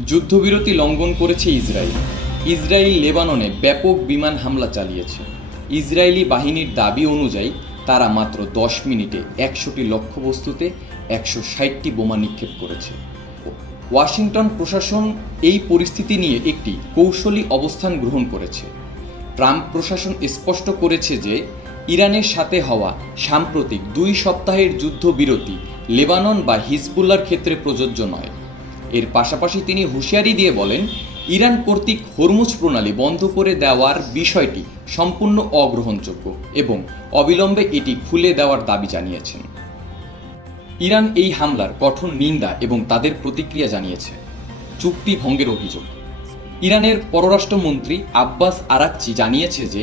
যুদ্ধবিরতি লঙ্ঘন করেছে ইসরায়েল। ইসরায়েল লেবাননে ব্যাপক বিমান হামলা চালিয়েছে। ইসরায়েলি বাহিনীর দাবি অনুযায়ী তারা মাত্র 10 মিনিটে 100টি লক্ষ্যবস্তুতে 160টি বোমা নিক্ষেপ করেছে। ওয়াশিংটন প্রশাসন এই পরিস্থিতি নিয়ে একটি কৌশলী অবস্থান গ্রহণ করেছে। ট্রাম্প প্রশাসন স্পষ্ট করেছে যে ইরানের সাথে হওয়া সাম্প্রতিক 2 সপ্তাহের যুদ্ধবিরতি লেবানন বা হিজবুল্লাহর ক্ষেত্রে প্রযোজ্য নয়। এর পাশাপাশি তিনি হুঁশিয়ারি দিয়ে বলেন, ইরান কর্তৃক হরমুজ প্রণালী বন্ধ করে দেওয়ার বিষয়টি সম্পূর্ণ অগ্রহণযোগ্য এবং অবিলম্বে এটি খুলে দেওয়ার দাবি জানিয়েছেন। ইরান এই হামলার কঠোর নিন্দা এবং তাদের প্রতিক্রিয়া জানিয়েছে। চুক্তি ভঙ্গের অভিযোগ। ইরানের পররাষ্ট্রমন্ত্রী আব্বাস আরাকচি জানিয়েছে যে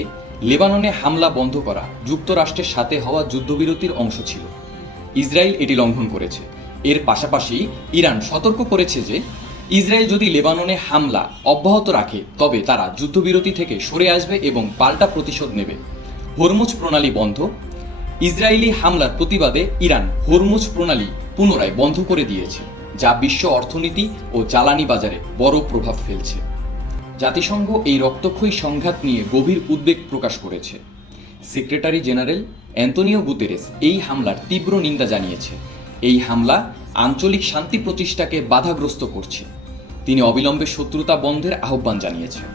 লেবাননে হামলা বন্ধ করা যুক্তরাষ্ট্রের সাথে হওয়া যুদ্ধবিরতির অংশ ছিল। ইসরায়েল এটি লঙ্ঘন করেছে। এর পাশাপাশি ইরান সতর্ক করেছে যে ইসরায়েল যদি লেবাননে হামলা অব্যাহত রাখে তবে তারা যুদ্ধবিরতি থেকে সরে আসবে এবং পাল্টা প্রতিশোধ নেবে। হরমুজ প্রণালী বন্ধ। ইসরায়েলি হামলার প্রতিবাদে ইরান হরমুজ প্রণালী পুনরায় বন্ধ করে দিয়েছে, যা বিশ্ব অর্থনীতি ও জ্বালানি বাজারে বড় প্রভাব ফেলছে। জাতিসংঘ এই রক্তক্ষয়ী সংঘাত নিয়ে গভীর উদ্বেগ প্রকাশ করেছে। সেক্রেটারি জেনারেল অ্যান্তোনিও গুতেরেস এই হামলার তীব্র নিন্দা জানিয়েছে। এই হামলা আঞ্চলিক শান্তি প্রতিষ্ঠাকে বাধাগ্রস্ত করছে। তিনি অবিলম্বে শত্রুতা বন্ধের আহ্বান জানিয়েছেন।